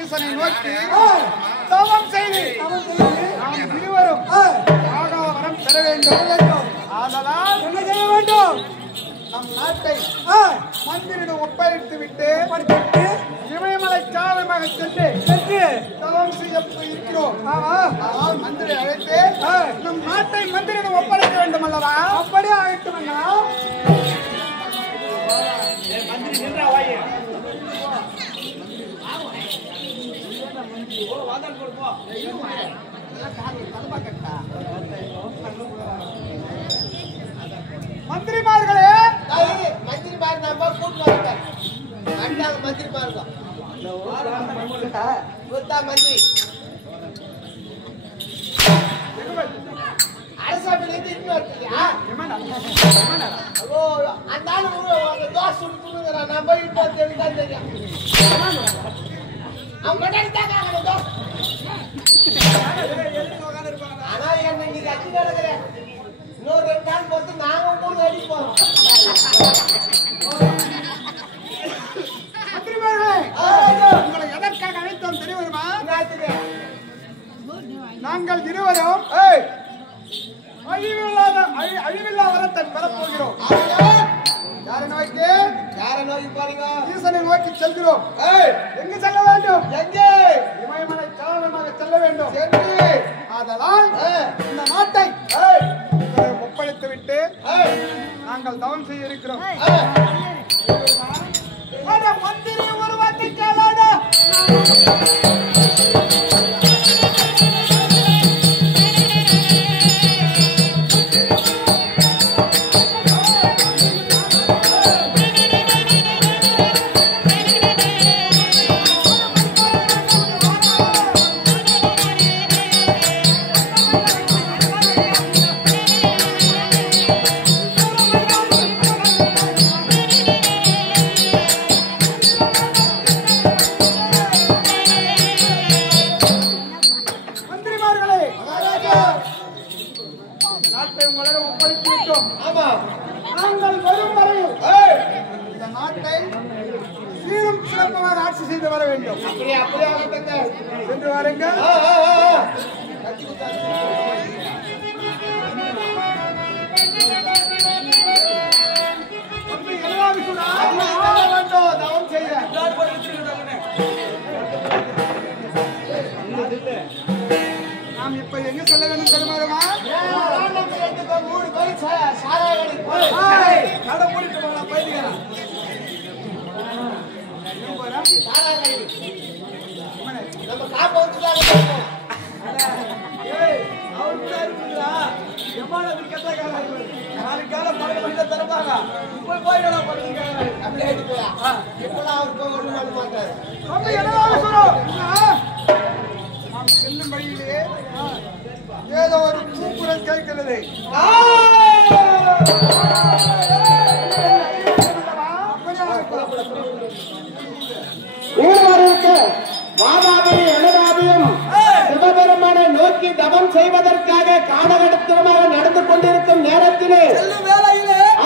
ஈசனை நோக்கி தவம் செய்து நாம் இருவரும் ஆகாவரம் பெற வேண்டும். ஆதலால் என்ன செய்ய வேண்டும்? நம் நாட்டை மந்திரிடம் ஒப்படைத்து விட்டு இமயமலை சாதமாக சென்று தவம் செய்ய இருக்கிறோம். ஆனால் மந்திரி அழைத்து நம் நாட்டை மந்திரிடம் ஒப்படைக்க வேண்டும் அல்லவா? அப்படியே அழைத்து மந்திரிமார்களே, மந்திரிமார் நம்ம கூட்டு வந்தாங்க. மந்திரிமார் தான் மந்திரி அரசாங்கத்திலிருந்து அந்த தோசை சுடுத்துங்க. நான் போயிட்டு தெரியும் அவங்க ஆனா என்ன நீங்க அச்சு கிடக்குறேன். இன்னொரு 2 நாள் போட்டு நாங்க 3 அடிப்போம். உங்களை எதற்காக அழைத்தோம் தெரியுமா? நாங்கள் இருவரும் அழிவில்லா வரத்தை பெறப்போகிறோம். யாரை நோக்கி பாருங்க? ஈசனை நோக்கி செல்கிறோம். எங்கு செல்ல வேண்டும்? எங்கே? இமயமலை சாதனமாக செல்ல வேண்டும். ஆதலால் இந்த நாட்டை ஒப்படைத்து விட்டு நாங்கள் தவம் செய்ய இருக்கிறோம். மந்திரி ஒரு வார்த்தை கேளாத. சென்று வாருங்கள். தவம் செய்ய நாம் இப்ப எங்க செல்ல வேண்டும் தெரியுமா? நாம் செல்லும் வழியிலே ஏதோ ஒரு கூக்குரல் கேட்கிறது. வாதாபியும் எழுதாபியும் சிவபெருமானை நோக்கி தவம் செய்வதற்காக காலகட்டமாக நடந்து கொண்டிருக்கும் நேரத்திலே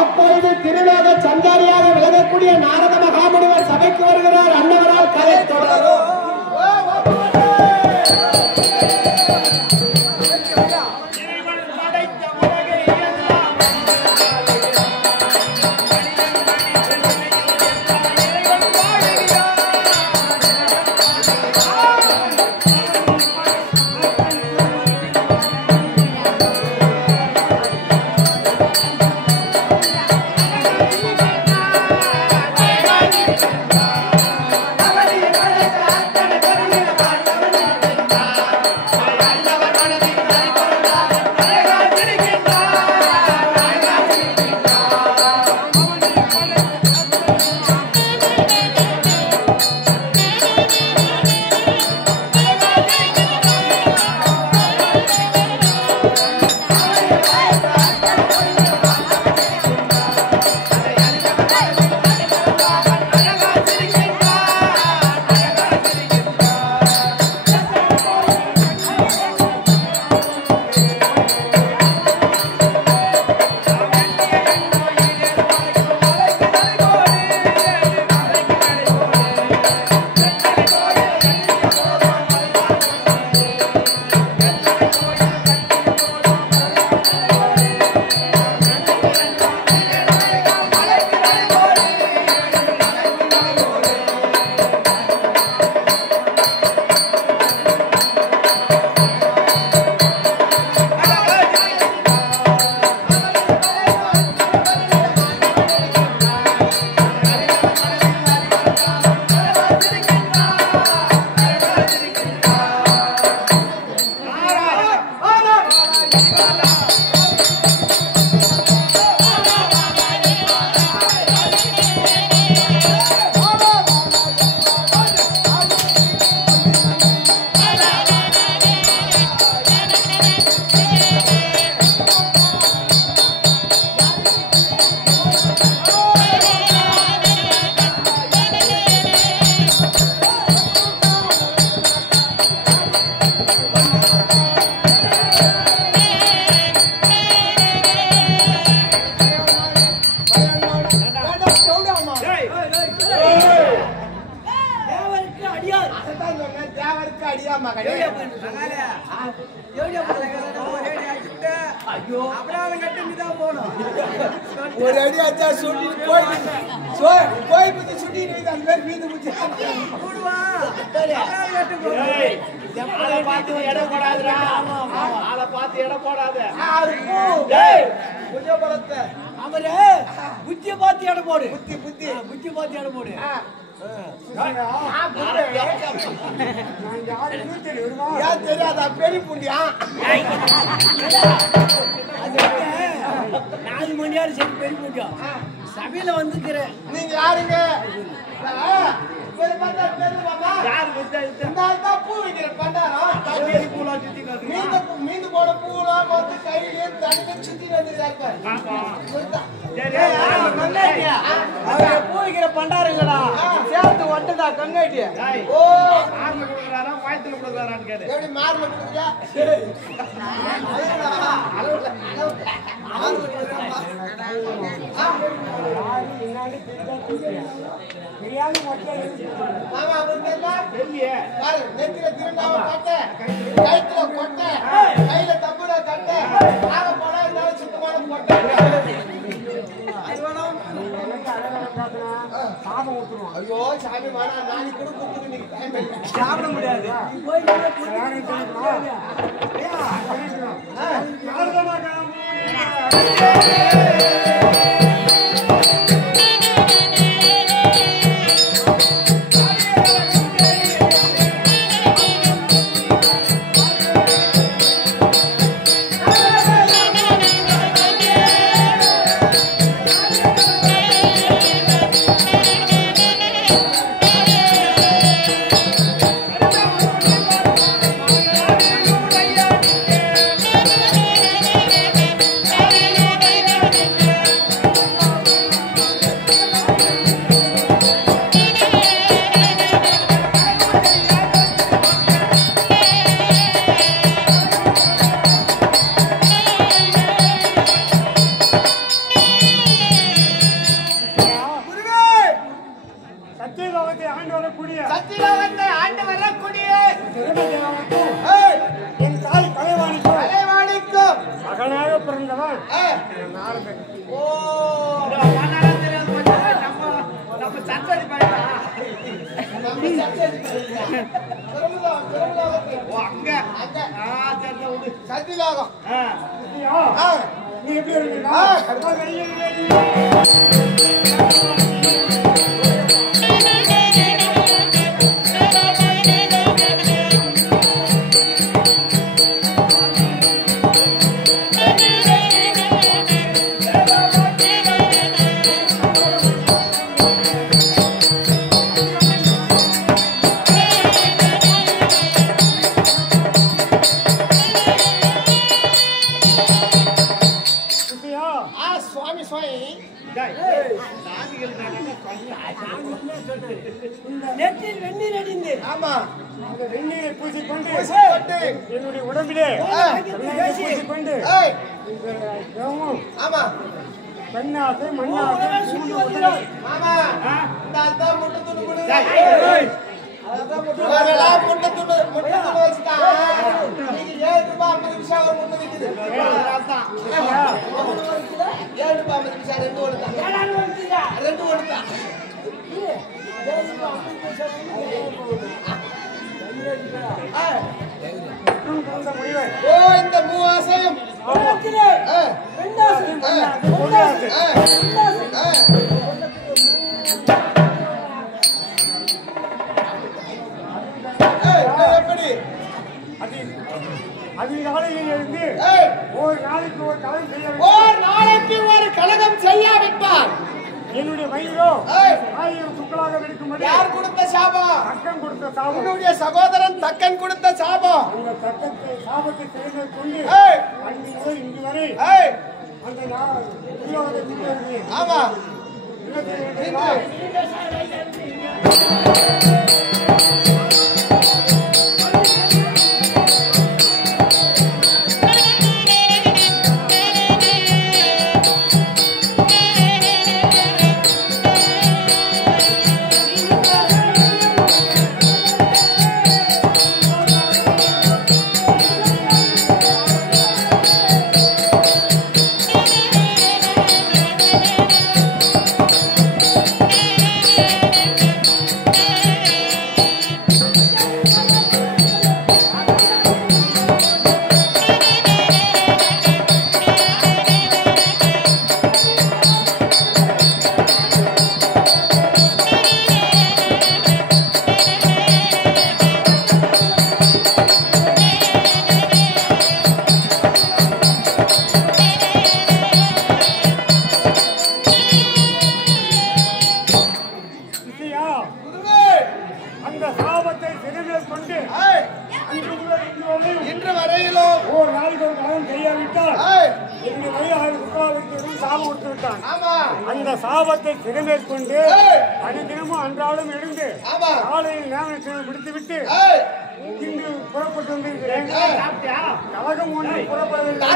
அப்பொழுது திருலோக சஞ்சாரியாக விலகக்கூடிய நாரத மகாமுனிவர் சபைக்கு வருகிறார். அன்னவரால் கதை தொடரும். ஒரு அடி ஆச்சா சுட்டி கோயில் பத்தி சுட்டி அந்த மாதிரி மீது முச்சு பார்த்து இடம் போடாதுடா. ஆளை பார்த்து இடம் போடாத. அவரு புத்திய பார்த்து இடம் போடு. புத்தி பார்த்து இடம் போடு. தெரியாதா பெரிய புண்டியா 4 மணி நேரம் சரி பெரிய புண்டியா சபையில வந்துக்கிறேன். நீங்க யாருங்க? பூ வைக்கிற பண்டாரம் மீந்து போன பூலாம் வந்து கையிலே தண்ணி சுத்தி வந்து பூ வைக்கிற பண்டாருங்கடா சேர்த்து ஒட்டுதா கங்காட்டி. ஓ மார்ல கொடுக்குறாரா வாய்த்துல கொடுக்குறாரான்னு கேட்டு எப்படி மார்ல கொடுக்குறியா? மாமா நெத்தில திருண்டாவ கொட்டை கைத்துல கொட்டை கையில தம்புடா கட்டை ஆக போனா இருந்தாலும் சுத்தமான கொட்டை. ஐயோ சாமி வேணா நாளைக்கு கூட கூப்பிட்டு நீங்க டைம் சாப்பிட முடியாது. என்னுடைய உடம்பிலே பூசிக்கொண்டு பெண்ணாசை மண்ணாசை இந்த மூவாசையும் எப்படி அதிகாலையில் இருந்து ஒரு நாளைக்கு ஒரு கலகம் செய்ய ஒரு நாளைக்கு ஒரு கலகம் செய்யாவிட்டால் என்னுடைய வயிறோ 1000 சுக்கலாக இருக்கும்படி யார் கொடுத்த சாபம்? தக்கன் கொடுத்த சாபம். உன்னுடைய சகோதரன் தக்கன் கொடுத்த சாபம். அந்த தக்கத்தை சாபத்தை தெரிந்து கொண்டு அன்று முதல் இன்று வரை ஆமா இன்று வரையிலும் ஒரு நாளைக்கு ஒரு கலகம் செய்யாவிட்டால் சாபம் கொடுத்து விட்டான். அந்த சாபத்தை திறமேற்கொண்டு அனுதினமும் அன்றாடம் எழுந்து காலையில் நேமத்தில் பிடித்துவிட்டு இங்கு புறப்பட்டு வந்திருக்கிறேன். கலகம் ஒன்று புறப்படவில்லை.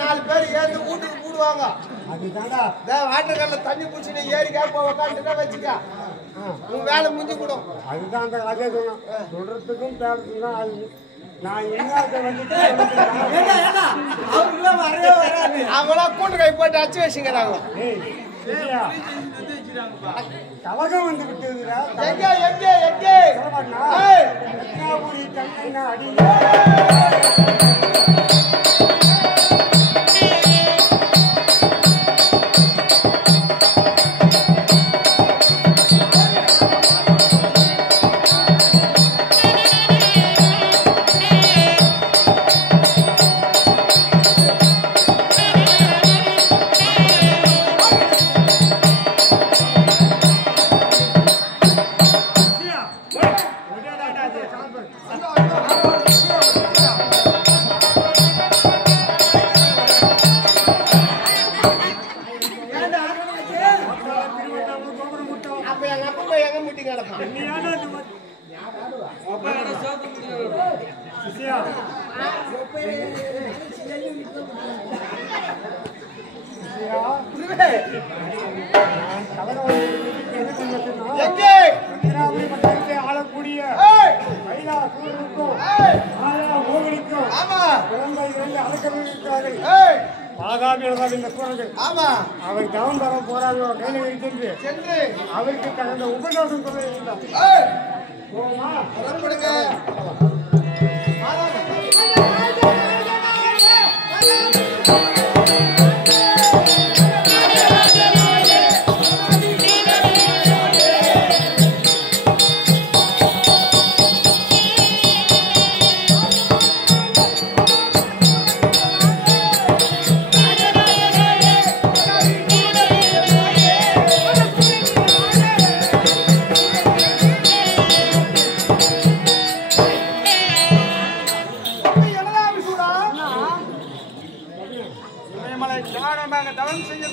நாலு பேர் ஏந்து வீட்டுக்கு கூடுவாங்க. வாட்டர்கல்ல தண்ணி குடிச்சுட்டு ஏரிக்கா உட்காந்துட்டு வச்சுக்க உன் வேலை முடிஞ்சு கூடும். அதுதான் அந்த கதையை சொல்றதுக்கும் பேசுறதுக்கும் நான் அவங்களா கூண்டு கை போட்டு அச்சு வச்சுக்கிறாங்க. கலகம் வந்து விட்டுதுடா. எங்கே எங்கே எங்கே அடி ஆளக்கூடிய அவை தவம் தர போறாங்க கையில் சென்று அவருக்கு தகுந்த உபதேசம்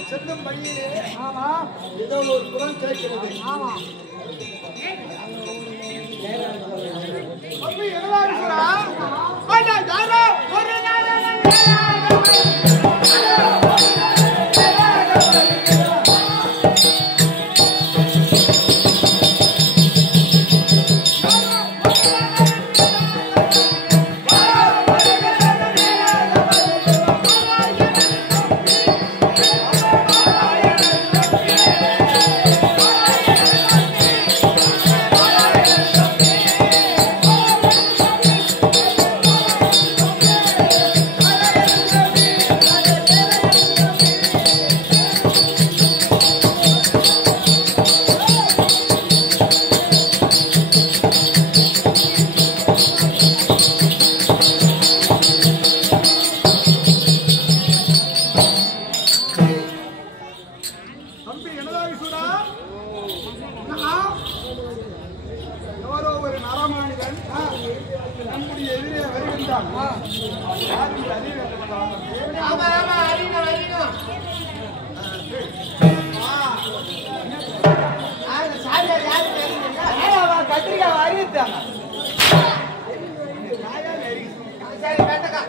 செல்லும் வழியிலே ஏதோ ஒரு குரல் கேட்கிறது. ஆமா ஆமா அறியணும் அறியணும். கத்திரிக்காய் அறிவித்தாங்க. சரி கட்டக்கா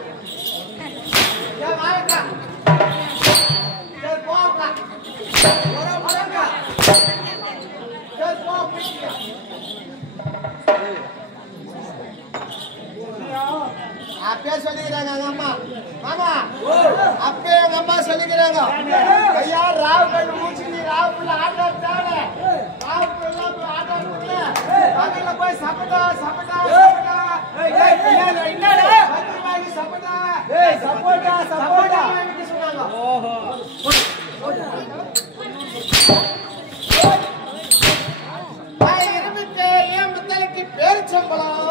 வாங்கக்கா சரி போக்கா வரக்கா சரி போ பிடிக்கா. அப்பே சொல்லிக்கிறாங்க எங்க அம்மா. மாமா அப்பே எங்க அம்மா சொல்லிக்கிறாங்க. ஐயா ராவு கண்ணு மூச்சு நீ ராவுக்குள்ள ஆட்டாட்டானே ராவுக்குள்ள ஆட்டாட்டுல பகல்ல போய் சப்பட்டா சப்பட்டா சப்பட்டா. என்னடா பத்திரமாகி சப்பட்டா சப்போட்டா சப்போட்டா எனக்கு சொன்னாங்க. ஓஹோ இருந்துட்டு ஏன் முத்தலைக்கு பேரிச்சம்பளம்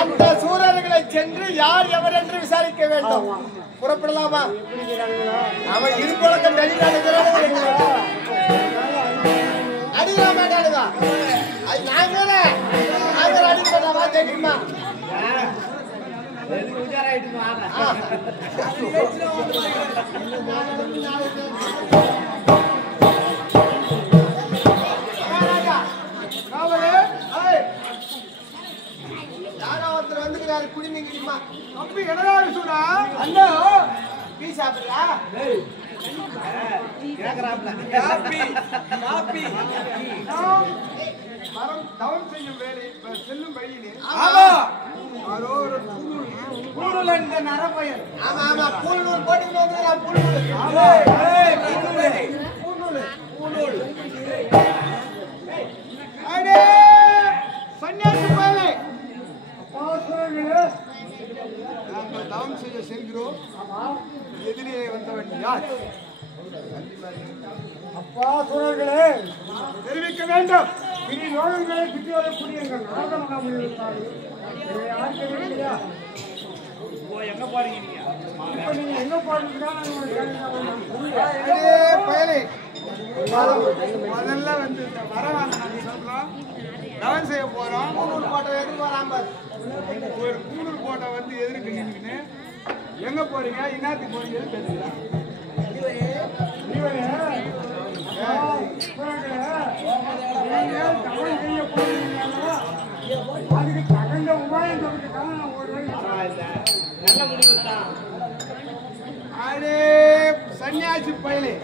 அந்த சூரர்களை சென்று யார் எவர் என்று விசாரிக்க வேண்டும். புறப்படலாமா? அவன் இருப்பழக்கம் அடிக்க மாட்டானுங்க. அது நாங்க அடிக்கலாமா தெரியுமா? யாரோ ஒருத்தர் வந்துக்கிறாரு குடிநீங்கம்மா. அப்படி என்னதான் சூடா அண்ணா டீ சாப்பிடுறா? மரம் டவுன் செய்யும் வேலை செல்லும் வழியிலே இந்த நரப்பயல். ஆமா ஆமா பூநூல் போட்டு அடே சன்னியாசி போலே நாங்கள் தவம் செய்ய செல்கிறோம். எதிரே வந்தவன் யார்? அப்பா சூழல்களே தெரிவிக்க வேண்டும். இனி யோகங்களை சுற்றி வரக்கூடிய எங்க போறீங்க நீங்க? எங்க போறீங்கன்னா பயலே முதல்ல வந்து வரவாங்க நாங்க சொல்றோம். தவம் செய்ய போறோம். கூடூர் கோட்டை எதிர்க்கு வராம ஒரு கூடூர் கோட்டை வந்து எதிர்க்கு நின்றுன்னு எங்க போறீங்க இன்னாத்துக்கு போறீங்கன்னு தெரியுங்களா? அதுக்கு தகுந்த உபாயம் நல்ல முடிவு தான். அடே சன்னியாசி பயலே